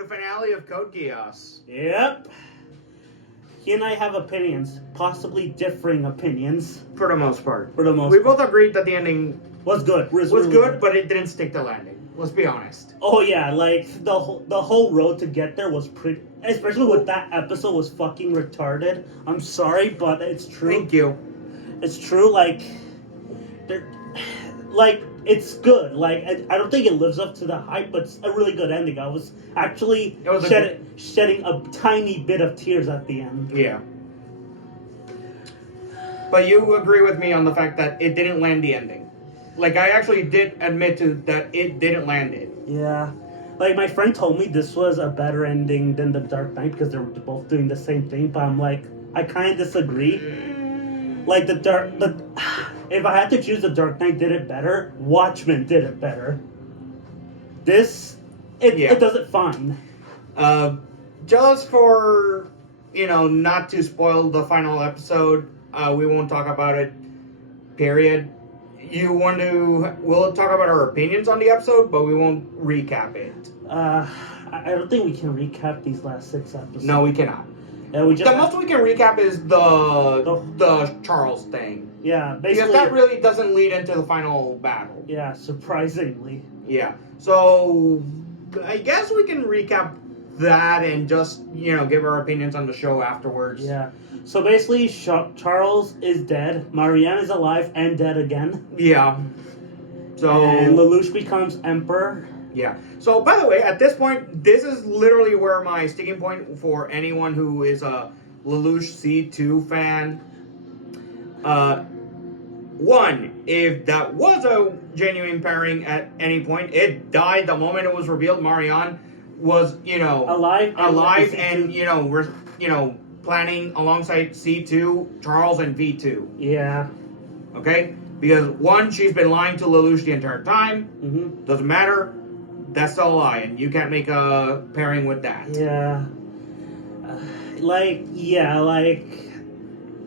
the finale of Code Geass. Yep. He and I have opinions, possibly differing opinions. For the most part. For the most We part. both agreed that the ending Was good. was really good, but it didn't stick the landing. Let's be honest. Oh yeah, like the whole road to get there was pretty. Especially with that episode was fucking retarded. I'm sorry, but it's true. Thank you. It's true. Like, it's good. Like, I don't think it lives up to the hype, but it's a really good ending. I was actually shedding a tiny bit of tears at the end. Yeah. But you agree with me on the fact that it didn't land the ending. Like, I actually did admit to that it didn't land it. Yeah. Like, my friend told me this was a better ending than The Dark Knight because they were both doing the same thing, but I'm like, I kind of disagree. Like, if I had to choose, The Dark Knight did it better. Watchmen did it better. It does it fine. Just for, not to spoil the final episode, we won't talk about it, period. We'll talk about our opinions on the episode, but we won't recap it. I don't think we can recap these last 6 episodes. No, we cannot. The most we can recap is the Charles thing. Yeah, basically. Because that really doesn't lead into the final battle. Yeah, surprisingly. Yeah. So, I guess we can recap that and just, give our opinions on the show afterwards. Yeah. So basically, Charles is dead. Marianne is alive and dead again. Yeah. So. And Lelouch becomes emperor. Yeah. So, by the way, at this point, this is literally where my sticking point for anyone who is a Lelouch C2 fan. One, if that was a genuine pairing at any point, it died the moment it was revealed Marianne was, alive and planning alongside C2, Charles, and V2. Yeah. Okay? Because, one, she's been lying to Lelouch the entire time. Mm-hmm. Doesn't matter. That's still a lie, and you can't make a pairing with that. Yeah.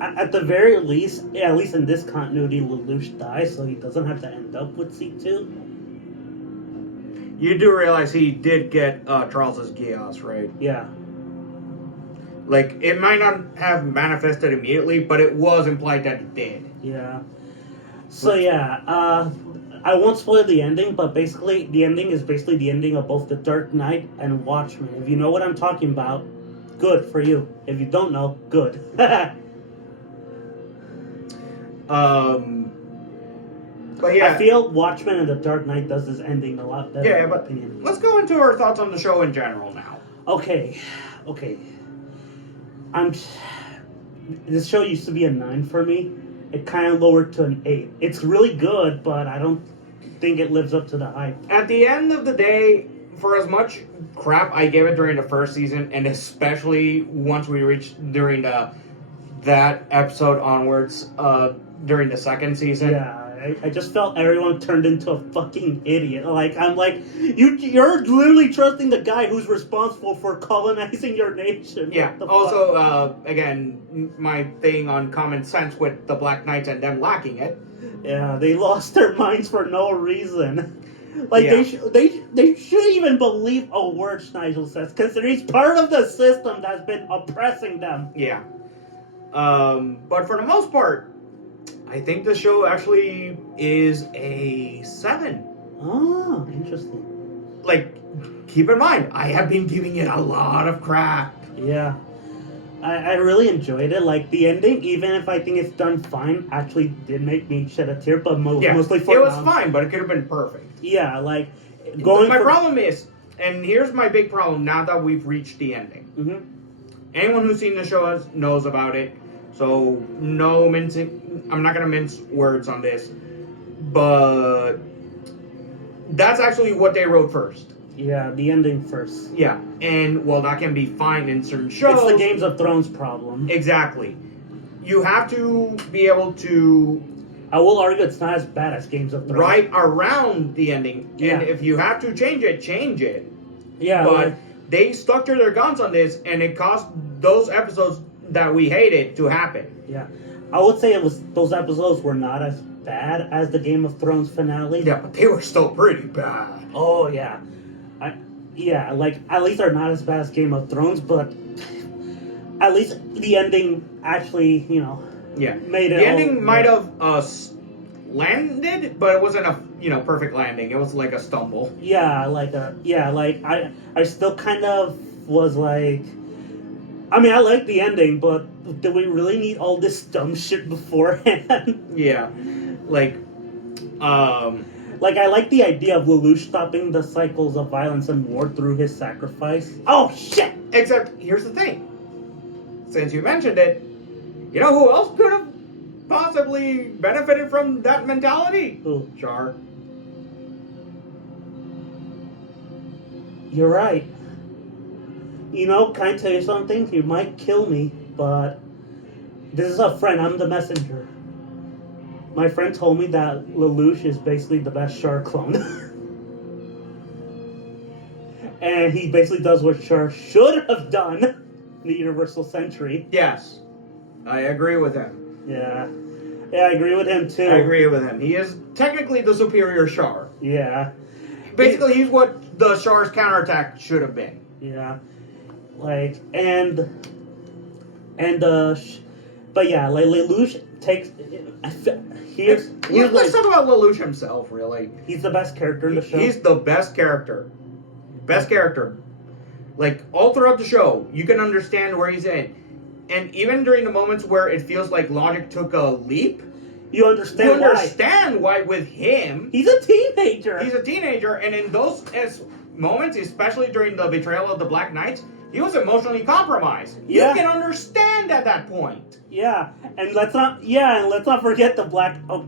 At the very least, at least in this continuity, Lelouch dies, so he doesn't have to end up with C2. You do realize he did get Charles's Geass, right? Yeah. Like, it might not have manifested immediately, but it was implied that it did. Yeah. So, I won't spoil the ending, but basically, the ending is basically the ending of both The Dark Knight and Watchmen. If you know what I'm talking about, good for you. If you don't know, good. But yeah. I feel Watchmen and The Dark Knight does this ending a lot better. Yeah, but let's go into our thoughts on the show in general now. Okay. This show used to be a 9 for me. It kind of lowered to an 8. It's really good, but I don't think it lives up to the hype. At the end of the day, for as much crap I gave it during the first season, and especially once we reached during that episode onwards, during the second season. Yeah, I just felt everyone turned into a fucking idiot. I'm like, you're literally trusting the guy who's responsible for colonizing your nation. Yeah. Also, again, my thing on common sense with the Black Knights and them lacking it. Yeah, they lost their minds for no reason. They shouldn't even believe a word Schneider says, considering he's part of the system that's been oppressing them. Yeah. But for the most part, I think the show actually is a 7. Oh, interesting. Like, keep in mind, I have been giving it a lot of crap. Yeah. I really enjoyed it. Like, the ending, even if I think it's done fine, actually did make me shed a tear, but mostly for it was fine, but it could have been perfect. Yeah, like, problem is, and here's my big problem now that we've reached the ending. Mm-hmm. Anyone who's seen the show knows about it, so no mincing. I'm not going to mince words on this, but that's actually what they wrote first. Yeah, the ending first. Yeah, and well, that can be fine in certain shows. It's the Games of Thrones problem. Exactly. You have to be able to... I will argue it's not as bad as Games of Thrones. Right around the ending. Yeah. And if you have to change it, change it. Yeah. But they stuck to their guns on this, and it caused those episodes that we hated to happen. Yeah. I would say those episodes were not as bad as the Game of Thrones finale. Yeah, but they were still pretty bad. Oh, yeah. yeah, like at least are not as bad as Game of Thrones, but at least the ending actually, Yeah. made it. The ending might have landed, but it wasn't a perfect landing. It was like a stumble. Yeah, like I still kind of was like, I mean, I like the ending, but do we really need all this dumb shit beforehand? Yeah, like, Like, I like the idea of Lelouch stopping the cycles of violence and war through his sacrifice. Oh, shit! except here's the thing. Since you mentioned it, you know who else could have possibly benefited from that mentality? Who? Char. You're right. Can I tell you something? You might kill me, but this is a friend. I'm the messenger. My friend told me that Lelouch is basically the best Char clone. And he basically does what Char should have done in the Universal Century. Yes, I agree with him. Yeah. Yeah, I agree with him too. I agree with him. He is technically the superior Char. Yeah. Basically, he's what the Char's counterattack should have been. Yeah. Like, but yeah, like Lelouch takes. Let's talk about Lelouch himself, really. He's the best character in the show. He's the best character. Best character. Like, all throughout the show, you can understand where he's in. And even during the moments where it feels like logic took a leap, you understand why with him. He's a teenager. And in those moments, especially during the betrayal of the Black Knights, he was emotionally compromised. Yeah. You can understand at that point. Yeah, and let's not forget the Black. Oh,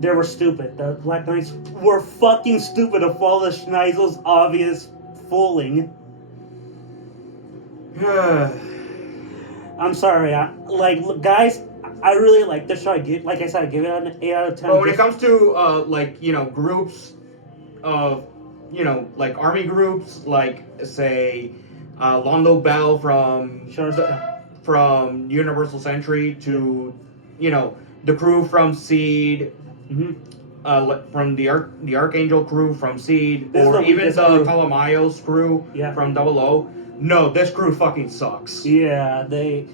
they were stupid. The Black Knights were fucking stupid to follow Schneisel's obvious fooling. I'm sorry. Guys, I really like this show. I give it an 8 out of 10. But when it comes to groups of like army groups, like say Londo Bell from Universal Century to the crew from Seed, from the Archangel crew from Seed, or even the Talamayos crew from Double O. No, this crew fucking sucks. Yeah, they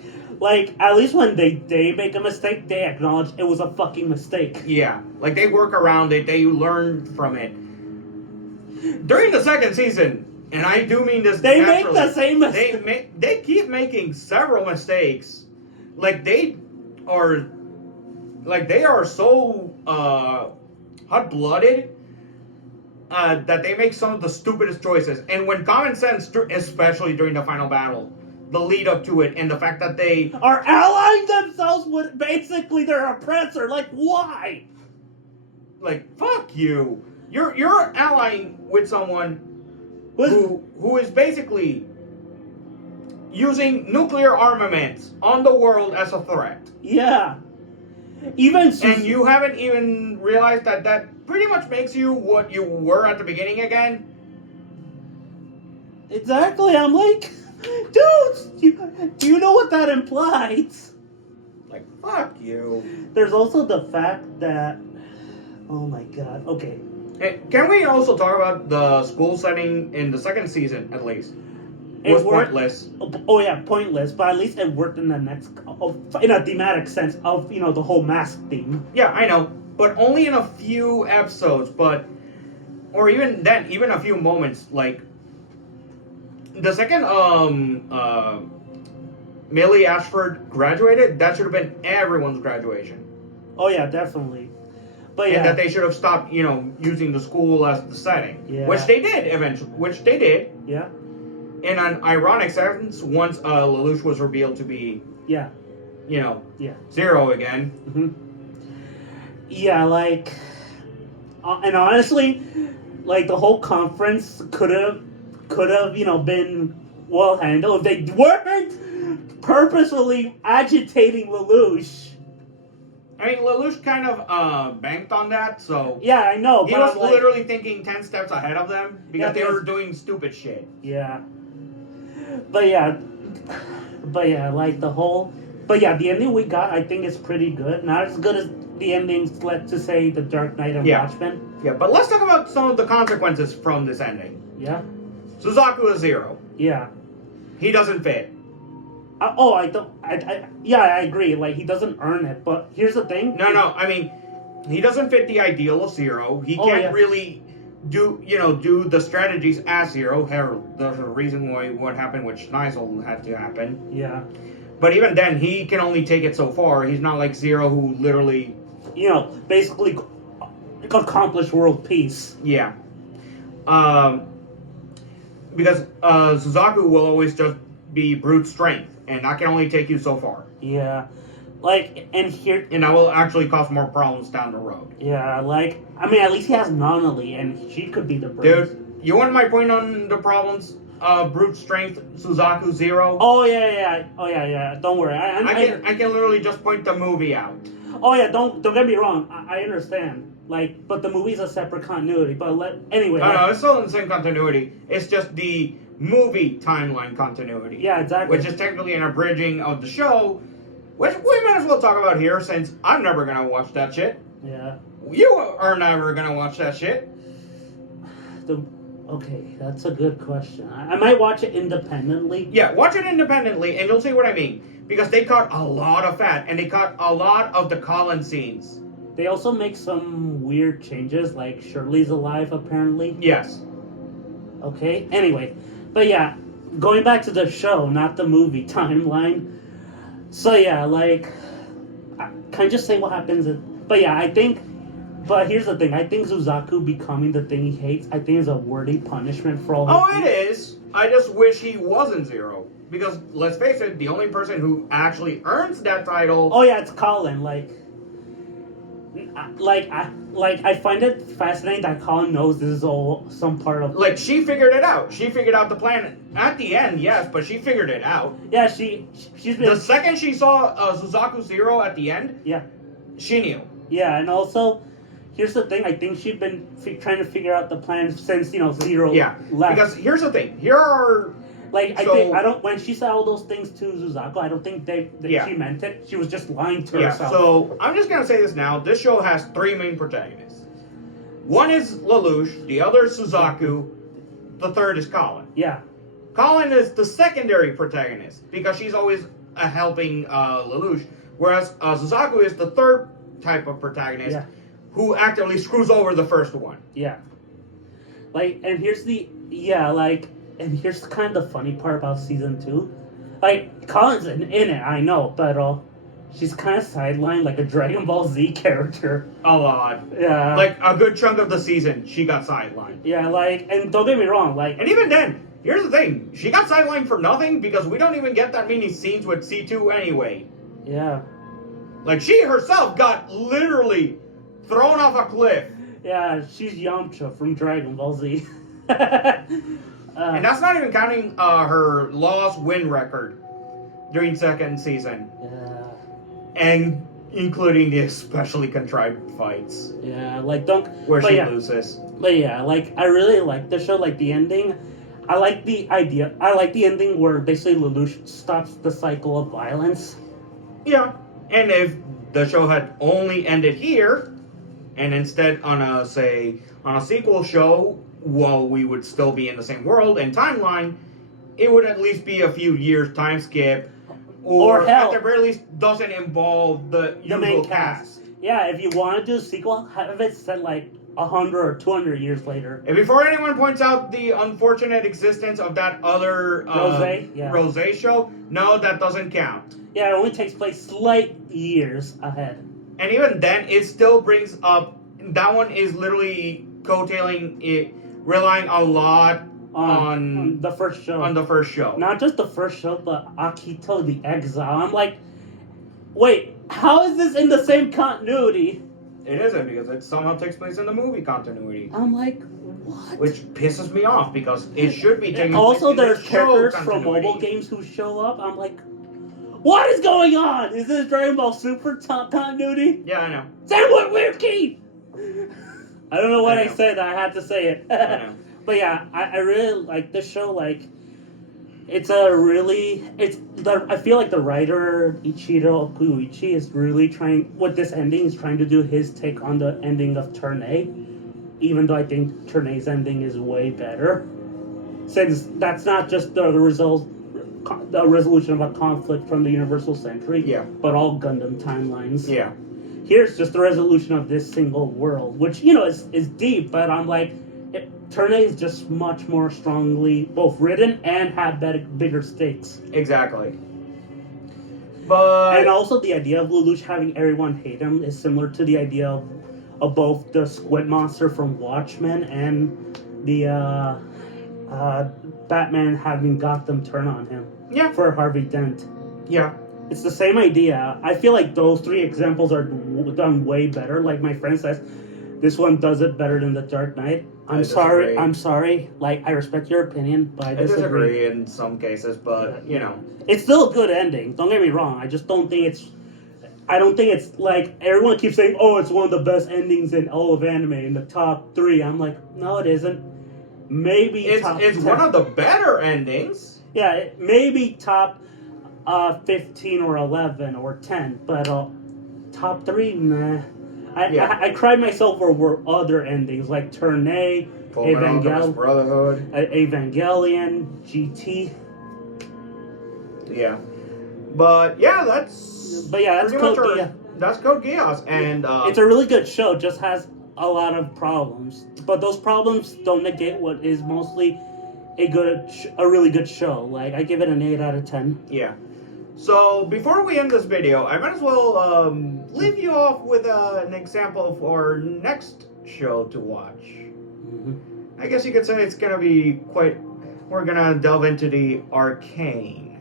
at least when they make a mistake, they acknowledge it was a fucking mistake. Yeah, like they work around it, they learn from it. During the second season, and I do mean this, they make the same mistake. They keep making several mistakes. They are so hot-blooded that they make some of the stupidest choices. And when common sense, especially during the final battle, the lead up to it, and the fact that they are allying themselves with basically their oppressor. Why? Fuck you. You're allying with someone who is basically using nuclear armaments on the world as a threat. Yeah. And you haven't even realized that pretty much makes you what you were at the beginning again. Exactly. I'm like, dude, do you know what that implies? Fuck you. There's also the fact that, oh my god, okay. Hey, can we also talk about the school setting in the second season, at least? It was pointless. Oh yeah, pointless. But at least it worked in the next, in a thematic sense of the whole mask theme. Yeah, I know, but only in a few episodes. Or even then, even a few moments. Like the second Millie Ashford graduated, that should have been everyone's graduation. Oh yeah, definitely. But and that they should have stopped, using the school as the setting. Yeah. Which they did eventually. Yeah. In an ironic sense, once Lelouch was revealed to be, Zero again. Mm-hmm. Yeah, and honestly, the whole conference could have, been well handled if they weren't purposefully agitating Lelouch. I mean, Lelouch kind of banked on that, so... Yeah, I know, he was literally thinking 10 steps ahead of them because they were doing stupid shit. Yeah. The ending we got, I think, is pretty good. Not as good as the endings led to say the Dark Knight and Yeah. Watchmen. Yeah, but let's talk about some of the consequences from this ending. Yeah. Suzaku is Zero. Yeah. He doesn't fit. I don't. I agree. Like, he doesn't earn it. But here's the thing. No. I mean, he doesn't fit the ideal of Zero. He can't really do the strategies as Zero. There's a reason why what happened with Schneisel had to happen. Yeah. But even then, he can only take it so far. He's not like Zero, who literally, basically accomplish world peace. Yeah. Because Suzaku will always just be brute strength, and that can only take you so far. Yeah. Like, and that will actually cause more problems down the road. Yeah, like, I mean, at least he has Nonali, and she could be the brains. Dude, you want my point on the problems? Brute strength, Suzaku Zero. Oh yeah. Don't worry. I can literally just point the movie out. Oh yeah, don't get me wrong. I understand. Like, but the movie's a separate continuity. But anyway. No, it's still in the same continuity. It's just the movie timeline continuity. Yeah, exactly. Which is technically an abridging of the show, which we might as well talk about here since I'm never gonna watch that shit. Yeah. You are never gonna watch that shit. Okay, that's a good question. I might watch it independently. Yeah, watch it independently, and you'll see what I mean. Because they cut a lot of fat, and they cut a lot of the Kallen scenes. They also make some weird changes, like Shirley's alive, apparently. Yes. Okay, anyway. But yeah, going back to the show, not the movie timeline. So yeah, like, can I just say what happens? But yeah, but here's the thing. I think Suzaku becoming the thing he hates, I think is a worthy punishment for all. Oh, it is. I just wish he wasn't Zero. Because, let's face it, the only person who actually earns that title... Oh yeah, it's Kallen. I find it fascinating that Kallen knows this is all some part of... Like, she figured it out. She figured out the plan. At the end, yes, but she figured it out. Yeah, she's been... The second she saw Suzaku Zero at the end, yeah, she knew. Yeah, and also, here's the thing. I think she's been trying to figure out the plan since, Zero left. Because here's the thing. Here are... when she said all those things to Suzaku, I don't think she meant it. She was just lying to herself. So I'm just gonna say this now. This show has three main protagonists. One is Lelouch, the other is Suzaku, the third is Kallen. Yeah. Kallen is the secondary protagonist because she's always helping Lelouch, whereas Suzaku is the third type of protagonist who actively screws over the first one. Yeah. And here's kind of the funny part about season 2. Like, Kallen's in it, I know, but she's kind of sidelined like a Dragon Ball Z character. A lot. Yeah. Like, a good chunk of the season, she got sidelined. Yeah, and don't get me wrong, And even then, here's the thing. She got sidelined for nothing because we don't even get that many scenes with C2 anyway. Yeah. Like, she herself got literally thrown off a cliff. Yeah, she's Yamcha from Dragon Ball Z. And that's not even counting her loss-win record during second season. Yeah. And including the especially contrived fights. Yeah, where she loses. But yeah, I really like the show, the ending. I like the idea. I like the ending where basically Lelouch stops the cycle of violence. Yeah. And if the show had only ended here, and instead on a sequel show, while we would still be in the same world and timeline, it would at least be a few years time skip, or at the very least doesn't involve the main cast. Yeah, if you want to do a sequel, have it set 100 or 200 years later. And before anyone points out the unfortunate existence of that other Rosé show, no, that doesn't count. Yeah, it only takes place slight years ahead. And even then, it still brings up, that one is literally coattailing it, relying a lot on the first show. On the first show. Not just the first show, but Akito the Exile. I'm like, wait, how is this in the same continuity? It isn't, because it somehow takes place in the movie continuity. I'm like, what? Which pisses me off, because it should be taking also, place in there's the characters show from continuity. mobile games who show up. I'm like, what is going on? Is this Dragon Ball Super continuity? Yeah, I know. Sam, what weird key? I don't know what I said. I had to say it. I know. But yeah, I really like this show. I feel like the writer Ichiro Okuichi is really trying with this ending. Is trying to do his take on the ending of Turn A, even though I think Turn A's ending is way better, since that's not just the resolution of a conflict from the Universal Century, Yeah. but all Gundam timelines. Yeah. Here's just the resolution of this single world, which is deep, but I'm like, Turn A is just much more strongly both written and have bigger stakes. Exactly. But And also the idea of Lelouch having everyone hate him is similar to the idea of both the Squid Monster from Watchmen and the Batman having Gotham turn on him. Yeah. For Harvey Dent. Yeah. It's the same idea. I feel like those three examples are done way better. Like my friend says, this one does it better than The Dark Knight. I'm sorry. Like, I respect your opinion, but I disagree. in some cases, but It's still a good ending. Don't get me wrong. I just don't think it's. I don't think it's like everyone keeps saying, "Oh, it's one of the best endings in all of anime in the top 3." I'm like, no, it isn't. Maybe it's one of the better endings. Yeah, maybe top 15 or 11 or 10, but top 3, nah. I cried myself over other endings like Turn A, Evangelion, GT. Yeah, but that's Code Geass. That's Code Geass, and it's a really good show. Just has a lot of problems, but those problems don't negate what is mostly a really good show. Like, I give it an 8 out of 10. Yeah. So before we end this video, I might as well leave you off with an example of our next show to watch. Mm-hmm. I guess you could say it's gonna be we're gonna delve into the Arcane.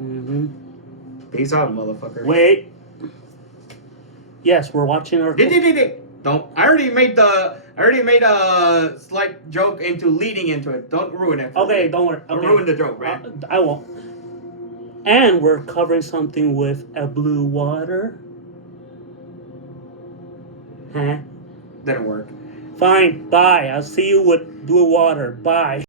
Mm-hmm. Peace out, motherfuckers. Wait. Yes, we're watching our. Don't. I already made a slight joke into leading into it. Don't ruin it. Okay, don't worry. Don't ruin the joke, man. I won't. And we're covering something with a blue water. Huh? Didn't work. Fine. Bye. I'll see you with blue water. Bye.